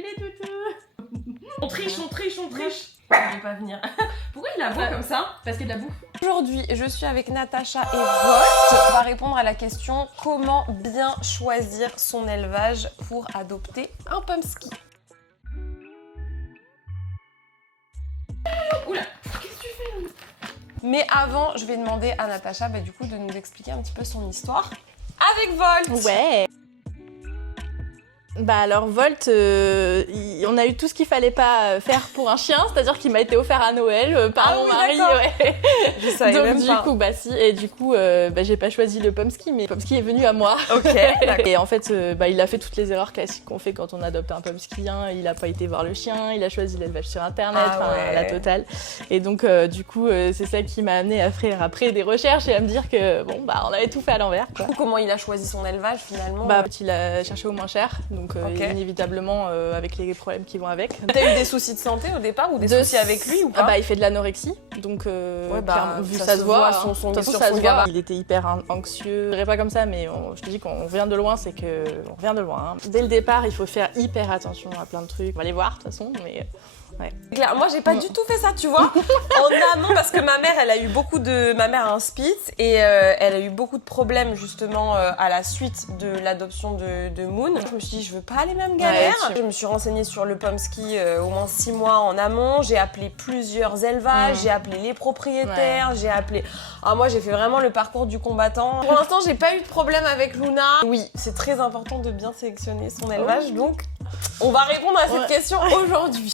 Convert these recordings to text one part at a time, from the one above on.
Salut les toutous. On triche. Je vais pas venir. Pourquoi il a voix comme ça? Parce qu'il y a de la bouffe. Aujourd'hui, je suis avec Natacha et Volt. On va répondre à la question comment bien choisir son élevage pour adopter un Pomsky. Oula, qu'est-ce que tu fais là? Mais avant, je vais demander à Natacha du coup de nous expliquer un petit peu son histoire avec Volt. Ouais. Bah alors Volt, on a eu tout ce qu'il fallait pas faire pour un chien, c'est-à-dire qu'il m'a été offert à Noël par mon mari. Ouais. Je savais Donc même du pas. coup, bah si, et du coup, j'ai pas choisi le Pomsky, mais le Pomsky est venu à moi. Ok, d'accord. Et en fait, il a fait toutes les erreurs classiques qu'on fait quand on adopte un Pomsky. Il a pas été voir le chien, il a choisi l'élevage sur internet, la totale. Et donc du coup, c'est ça qui m'a amené à faire après des recherches et à me dire que bon bah on avait tout fait à l'envers. Du coup, comment il a choisi son élevage finalement? Bah il a cherché au moins cher, donc Ok. inévitablement avec les problèmes qui vont avec. T'as eu des soucis de santé au départ ou des soucis avec lui ou pas? Ah bah il fait de l'anorexie, donc clairement, vu ça se voit, son de toute façon, sur ça son se gamin. voit. Il était hyper anxieux, je dirais pas comme ça, mais je te dis qu'on vient de loin, c'est que on vient de loin. Hein. Dès le départ, il faut faire hyper attention à plein de trucs. On va les voir de toute façon, mais ouais. Claire, moi j'ai pas du tout fait ça, tu vois. En amont, parce que ma mère, elle a eu ma mère a un Spitz et elle a eu beaucoup de problèmes justement à la suite de l'adoption de Moon. Je me suis dit, je veux pas les mêmes galères. Ouais, Je me suis renseignée sur le Pomsky au moins 6 mois en amont. J'ai appelé plusieurs élevages, j'ai appelé les propriétaires, j'ai appelé. Ah, moi j'ai fait vraiment le parcours du combattant. Pour l'instant, j'ai pas eu de problème avec Luna. Oui, c'est très important de bien sélectionner son élevage, donc on va répondre à cette question aujourd'hui.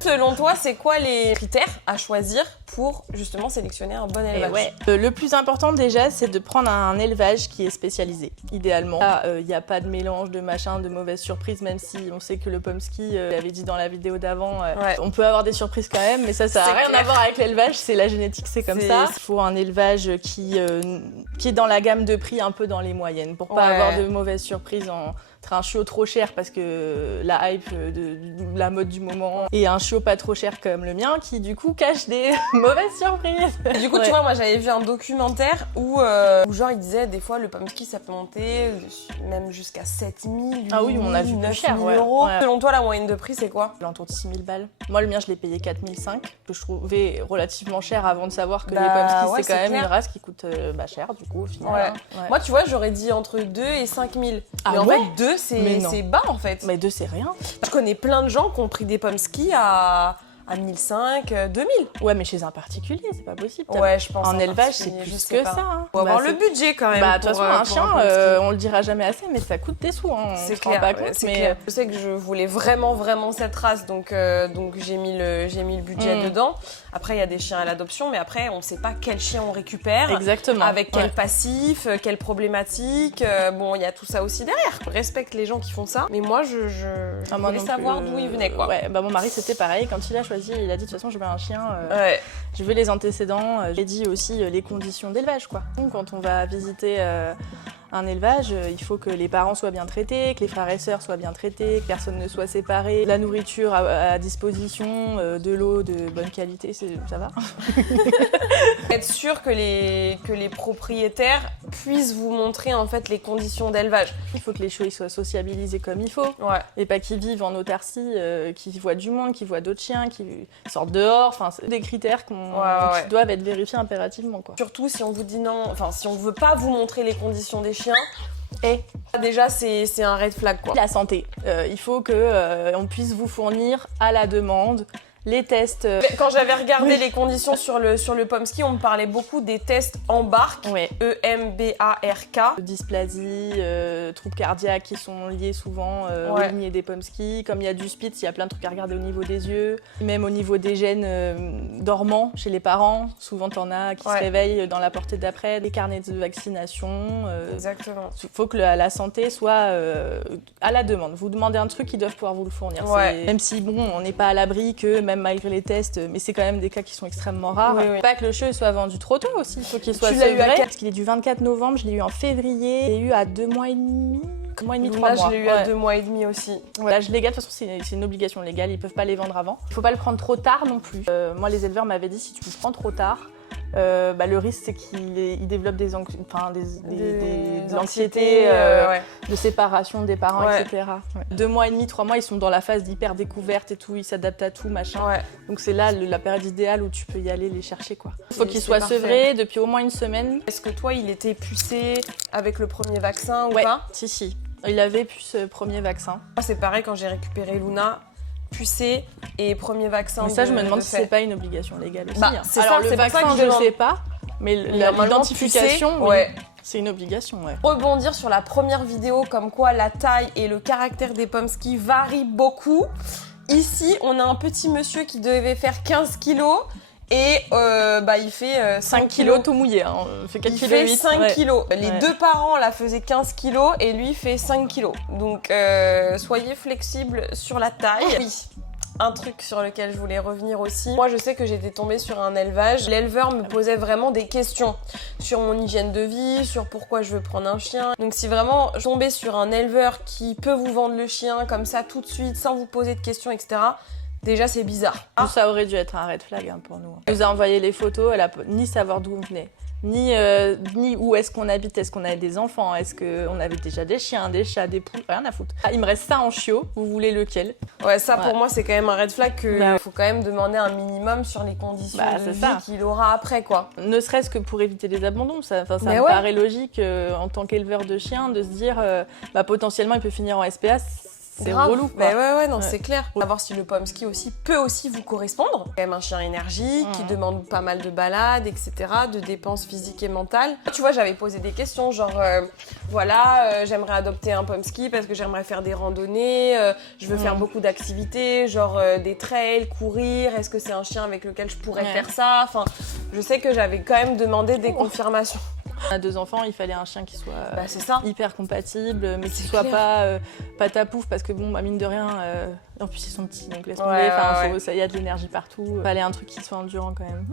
Selon toi, c'est quoi les critères à choisir pour justement sélectionner un bon élevage? Le plus important déjà, c'est de prendre un élevage qui est spécialisé, idéalement. Il n'y a pas de mélange de machin, de mauvaises surprises, même si on sait que le Pomsky, avait dit dans la vidéo d'avant, on peut avoir des surprises quand même, mais ça n'a rien à voir avec l'élevage, c'est la génétique, c'est comme ça. Il faut un élevage qui est dans la gamme de prix, un peu dans les moyennes, pour pas avoir de mauvaises surprises entre un chiot trop cher parce que la hype de la mode du moment et un chiot pas trop cher comme le mien qui du coup cache des mauvaises surprises. Et du coup, tu vois, moi j'avais vu un documentaire où genre il disait des fois le Pomsky ça peut monter même jusqu'à 7000, 8000, Ah oui, on a vu plus cher, euros. Ouais. Selon toi, la moyenne de prix c'est quoi? L'entour de 6000 balles. Moi, le mien, je l'ai payé 4005, que je trouvais relativement cher avant de savoir que les Pomsky, c'est quand même une race qui coûte cher, du coup, au final. Ouais. Moi, tu vois, j'aurais dit entre 2 et 5000. Ah mais en ouais? fait, 2, c'est bas en fait. Mais 2, c'est rien. Je connais plein de gens qui ont pris des Pomsky à 1500, 2000. Ouais, mais chez un particulier, c'est pas possible. Ouais, je pense. En élevage, c'est plus que ça. Hein. Faut avoir le budget quand même. Bah, de toute façon, un chien, on le dira jamais assez, mais ça coûte des sous. Hein. C'est clair. On se rend pas compte, mais clair. Je sais que je voulais vraiment cette race, donc j'ai mis le budget dedans. Après, il y a des chiens à l'adoption, mais après, on sait pas quel chien on récupère. Exactement. Avec quel passif, quelle problématique. Bon, il y a tout ça aussi derrière. Je respecte les gens qui font ça, mais moi, je voulais savoir d'où ils venaient, quoi. Ouais, bah mon mari, c'était pareil. Quand il a choisi, il a dit de toute façon, je veux un chien. Je veux les antécédents. J'ai dit aussi les conditions d'élevage, quoi. Donc, quand on va visiter un élevage, il faut que les parents soient bien traités, que les frères et sœurs soient bien traités, que personne ne soit séparé, la nourriture à disposition, de l'eau de bonne qualité, ça va. Être sûr que les propriétaires puissent vous montrer en fait les conditions d'élevage. Il faut que les chiots soient sociabilisés comme il faut, et pas qu'ils vivent en autarcie, qu'ils voient du monde, qu'ils voient d'autres chiens, qu'ils sortent dehors. Enfin, c'est des critères qui doivent être vérifiés impérativement, quoi. Surtout si on vous dit non, enfin si on veut pas vous montrer les conditions des chiens. Et déjà, c'est un red flag, quoi. La santé. Il faut qu'on puisse vous fournir à la demande les tests. Quand j'avais regardé les conditions sur le Pomsky, on me parlait beaucoup des tests EMBARK, E-M-B-A-R-K. Dysplasie, troubles cardiaques qui sont liés souvent aux lignées des Pomsky. Comme il y a du Spitz, il y a plein de trucs à regarder au niveau des yeux. Même au niveau des gènes dormants chez les parents. Souvent, t'en as qui se réveillent dans la portée d'après. Les carnets de vaccination. Exactement. Il faut que la santé soit à la demande. Vous demandez un truc, ils doivent pouvoir vous le fournir. Même si, bon, on n'est pas à l'abri que même malgré les tests, mais c'est quand même des cas qui sont extrêmement rares. Pas que le chiot soit vendu trop tôt aussi, il faut qu'il soit sevré. Parce qu'il est du 24 novembre, je l'ai eu en février, je l'ai eu à 2 mois et demi. 3 mois. Je l'ai eu à 2 mois et demi aussi. L'âge légal, de toute façon, c'est une obligation légale, ils peuvent pas les vendre avant. Il faut pas le prendre trop tard non plus. Moi, les éleveurs m'avaient dit, si tu le prends trop tard, le risque c'est qu'il développe de l'anxiété, de séparation des parents, etc. 2 mois et demi, 3 mois, ils sont dans la phase d'hyper découverte et tout, ils s'adaptent à tout, machin. Donc c'est là la période idéale où tu peux y aller les chercher, quoi. Il faut qu'ils soient sevrés depuis au moins 1 semaine. Est-ce que toi, il était pucé avec le premier vaccin ou pas? Si. Il avait pu ce premier vaccin. C'est pareil quand j'ai récupéré Luna, pucé et premier vaccin. Mais ça, je me demande si c'est pas une obligation légale aussi. Alors le vaccin, je sais pas, mais l'identification, c'est une obligation. Rebondir sur la première vidéo, comme quoi la taille et le caractère des Pomsky varient beaucoup. Ici, on a un petit monsieur qui devait faire 15 kilos. Et il fait 5 kilos tout mouillé, hein. Il fait 5 kilos. Les 2 parents là faisaient 15 kilos et lui fait 5 kilos. Donc soyez flexibles sur la taille. Oui. Un truc sur lequel je voulais revenir aussi. Moi, je sais que j'étais tombée sur un élevage. L'éleveur me posait vraiment des questions sur mon hygiène de vie, sur pourquoi je veux prendre un chien. Donc si vraiment je tombais sur un éleveur qui peut vous vendre le chien comme ça tout de suite, sans vous poser de questions, etc., déjà, c'est bizarre. Ça aurait dû être un red flag pour nous. Elle nous a envoyé les photos, elle a ni savoir d'où on venait, ni où est-ce qu'on habite, est-ce qu'on avait des enfants, est-ce qu'on avait déjà des chiens, des chats, des poules, rien à foutre. Il me reste ça en chiot, vous voulez lequel? Ça pour moi c'est quand même un red flag qu'il faut quand même demander un minimum sur les conditions de vie qu'il aura après, quoi. Ne serait-ce que pour éviter les abandons, ça me paraît logique en tant qu'éleveur de chiens de se dire potentiellement il peut finir en SPA. C'est relou, quoi. C'est clair. On va voir si le Pomsky aussi peut aussi vous correspondre. C'est quand même un chien énergique qui demande pas mal de balades, etc., de dépenses physiques et mentales. Tu vois, j'avais posé des questions genre, j'aimerais adopter un Pomsky parce que j'aimerais faire des randonnées, je veux faire beaucoup d'activités, genre des trails, courir, est-ce que c'est un chien avec lequel je pourrais faire ça? Enfin, je sais que j'avais quand même demandé des confirmations. On a 2 enfants, il fallait un chien qui soit hyper compatible, mais qui soit pas tapouf, parce que mine de rien, en plus ils sont petits, donc laisse tomber, il y a de l'énergie partout. Il fallait un truc qui soit endurant quand même.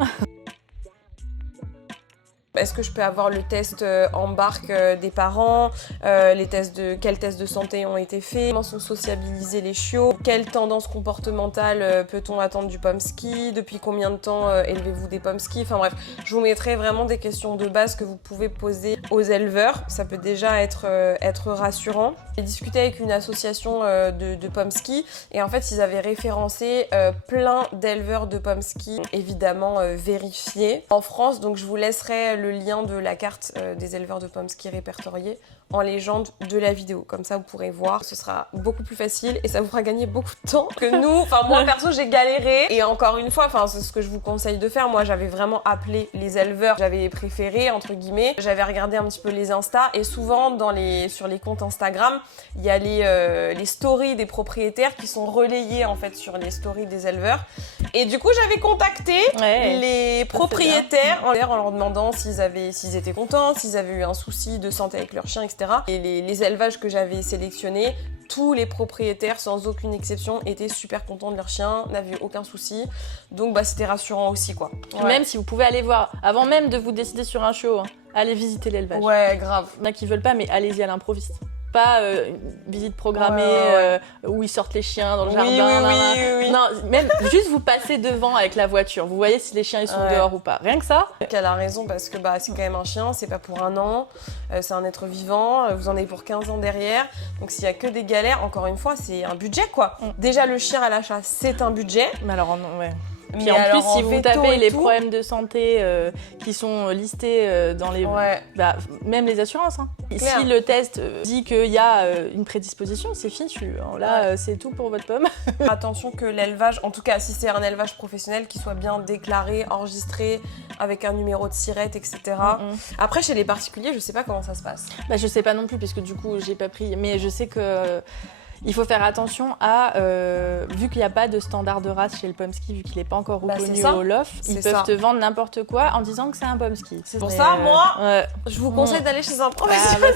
Est-ce que je peux avoir le test embarque des parents, quels tests de santé ont été faits, comment sont sociabilisés les chiots, quelles tendances comportementales peut-on attendre du Pomsky, depuis combien de temps élevez-vous des Pomsky, enfin bref, je vous mettrai vraiment des questions de base que vous pouvez poser aux éleveurs, ça peut déjà être rassurant. J'ai discuté avec une association de Pomsky et en fait ils avaient référencé plein d'éleveurs de Pomsky, évidemment vérifiés en France, donc je vous laisserai le lien de la carte des éleveurs de Pomsky répertoriés en légende de la vidéo. Comme ça, vous pourrez voir. Ce sera beaucoup plus facile et ça vous fera gagner beaucoup de temps que nous. Enfin, moi, perso, j'ai galéré. Et encore une fois, c'est ce que je vous conseille de faire. Moi, j'avais vraiment appelé les éleveurs. J'avais préféré, entre guillemets. J'avais regardé un petit peu les Insta. Et souvent, sur les comptes Instagram, il y a les stories des propriétaires qui sont relayées, en fait, sur les stories des éleveurs. Et du coup, j'avais contacté les propriétaires en leur demandant s'ils étaient contents, s'ils avaient eu un souci de santé avec leur chien, etc. Et les élevages que j'avais sélectionnés, tous les propriétaires, sans aucune exception, étaient super contents de leur chien, n'avaient aucun souci. Donc c'était rassurant aussi, quoi. Même si vous pouvez aller voir, avant même de vous décider sur un chiot, allez visiter l'élevage. Ouais, grave. Il y en a qui veulent pas, mais allez-y à l'improviste. Pas une visite programmée où ils sortent les chiens dans le jardin. Oui. Non, même juste vous passez devant avec la voiture. Vous voyez si les chiens ils sont dehors ou pas. Rien que ça. Elle a raison parce que c'est quand même un chien, c'est pas pour 1 an, c'est un être vivant, vous en avez pour 15 ans derrière. Donc s'il y a que des galères, encore une fois, c'est un budget, quoi. Déjà le chien à l'achat, c'est un budget. Mais alors Puis en plus, si vous tapez les problèmes de santé qui sont listés dans les... même les assurances. Si le test dit qu'il y a une prédisposition, c'est fichu. Là, c'est tout pour votre pomme. Attention que l'élevage, en tout cas si c'est un élevage professionnel, qu'il soit bien déclaré, enregistré, avec un numéro de SIRET, etc. Après, chez les particuliers, je sais pas comment ça se passe. Je sais pas non plus, puisque du coup, j'ai pas pris. Mais je sais que... Il faut faire attention à, vu qu'il n'y a pas de standard de race chez le Pomsky, vu qu'il n'est pas encore reconnu au LOF, ils peuvent te vendre n'importe quoi en disant que c'est un Pomsky. C'est pour ça, moi, je vous conseille d'aller chez un professionnel.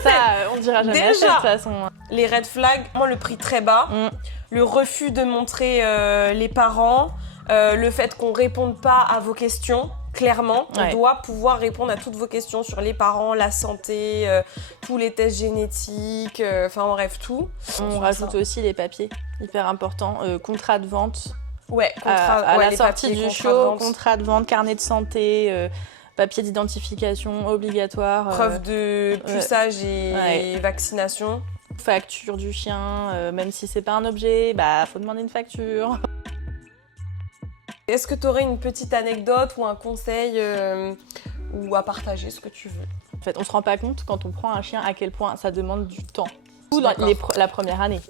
On dira jamais Déjà, de toute façon. Les red flags, moi, le prix très bas, le refus de montrer les parents, le fait qu'on ne réponde pas à vos questions. Clairement, on doit pouvoir répondre à toutes vos questions sur les parents, la santé, tous les tests génétiques, enfin bref, tout. On rajoute aussi les papiers, hyper important, contrat de vente. À la sortie du show, contrat de vente, carnet de santé, papier d'identification obligatoire. Preuve de puçage et vaccination. Facture du chien, même si c'est pas un objet, bah faut demander une facture. Est-ce que tu aurais une petite anecdote ou un conseil ou à partager, ce que tu veux? En fait, on se rend pas compte quand on prend un chien à quel point ça demande du temps. La première année.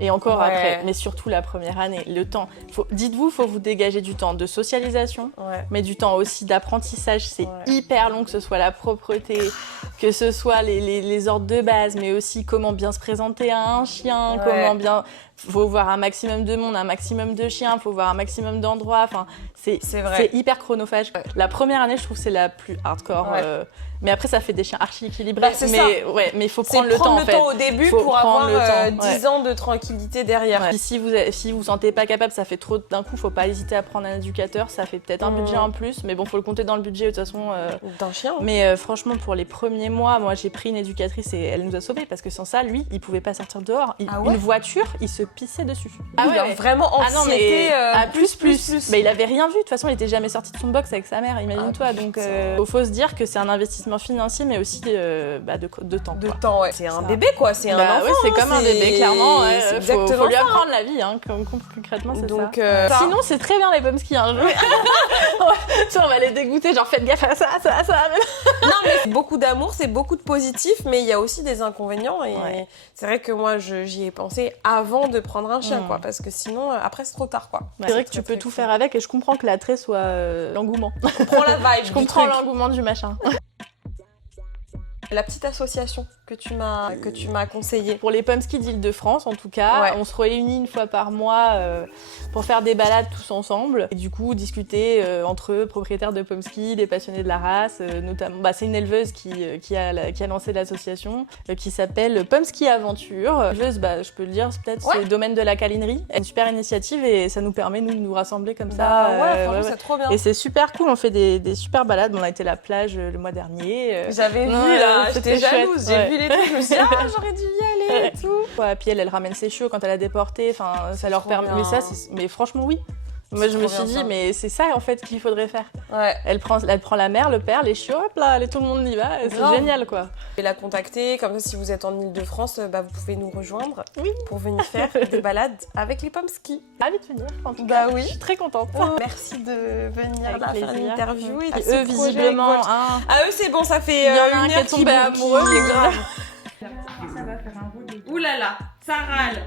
Et encore après, mais surtout la première année, le temps. Dites-vous, il faut vous dégager du temps de socialisation, mais du temps aussi d'apprentissage. C'est hyper long, que ce soit la propreté, que ce soit les ordres de base, mais aussi comment bien se présenter à un chien, comment bien... Faut voir un maximum de monde, un maximum de chiens, faut voir un maximum d'endroits. Enfin, c'est hyper chronophage. La première année, je trouve que c'est la plus hardcore. Mais après, ça fait des chiens archi équilibrés. Mais il faut prendre le temps en fait. Prendre le temps au début pour avoir 10 ans de tranquillité derrière. Puis si vous sentez pas capable, ça fait trop d'un coup, faut pas hésiter à prendre un éducateur. Ça fait peut-être un budget en plus, mais bon, faut le compter dans le budget de toute façon. D'un chien. Mais franchement, pour les premiers mois, moi, j'ai pris une éducatrice et elle nous a sauvés parce que sans ça, lui, il pouvait pas sortir dehors. Une voiture, il se pissait dessus. Vraiment anxiété. Plus. Mais il avait rien vu. De toute façon, il était jamais sorti de son box avec sa mère. Imagine-toi. Donc, faut se dire que c'est un investissement financier, mais aussi de temps. De temps, c'est un bébé, quoi. C'est un enfant. C'est comme un bébé, clairement. Faut lui apprendre la vie, concrètement, c'est ça. Sinon, c'est très bien les pomskis. On va les dégoûter, genre faites gaffe à ça. Non, mais c'est beaucoup d'amour, c'est beaucoup de positif, mais il y a aussi des inconvénients. Et c'est vrai que moi, j'y ai pensé avant de prendre un chien, quoi, parce que sinon, après, c'est trop tard, quoi. C'est vrai que tu peux tout faire avec, et je comprends que l'attrait soit l'engouement. Je comprends la vibe. Je comprends l'engouement du machin. La petite association que tu m'as conseillée. Pour les pomskis d'Île-de-France, en tout cas, on se réunit une fois par mois pour faire des balades tous ensemble. Et du coup, discuter entre propriétaires de pomskis, des passionnés de la race, notamment. C'est une éleveuse qui a lancé l'association qui s'appelle Pomski Aventure. Éleveuse, je peux le dire, c'est peut-être c'est le domaine de la câlinerie. Une super initiative et ça nous permet, nous, de nous rassembler comme ça. Franchement, c'est trop bien. Et c'est super cool, on fait des super balades. On a été à la plage le mois dernier. J'avais vu là, j'étais jalouse. J'ai vu les trucs, je me suis dit, j'aurais dû y aller et tout. Puis elle ramène ses chiots quand elle a déporté, ça leur permet. Mais franchement, oui. Moi, je me suis dit, mais c'est ça en fait qu'il faudrait faire. Elle prend la mère, le père, les chiots, hop là, tout le monde y va, c'est génial quoi. Et la contacter, comme ça, si vous êtes en Île-de-France, vous pouvez nous rejoindre pour venir faire des balades avec les pomskis. Ravie de venir, en tout cas. Oui. Je suis très contente. Merci de venir là faire une interview. Et eux, visiblement, eux, c'est bon, ça fait une heure qui est tombé amoureux, mais grave. Ça va faire un rouleau. Ouh là là, ça râle.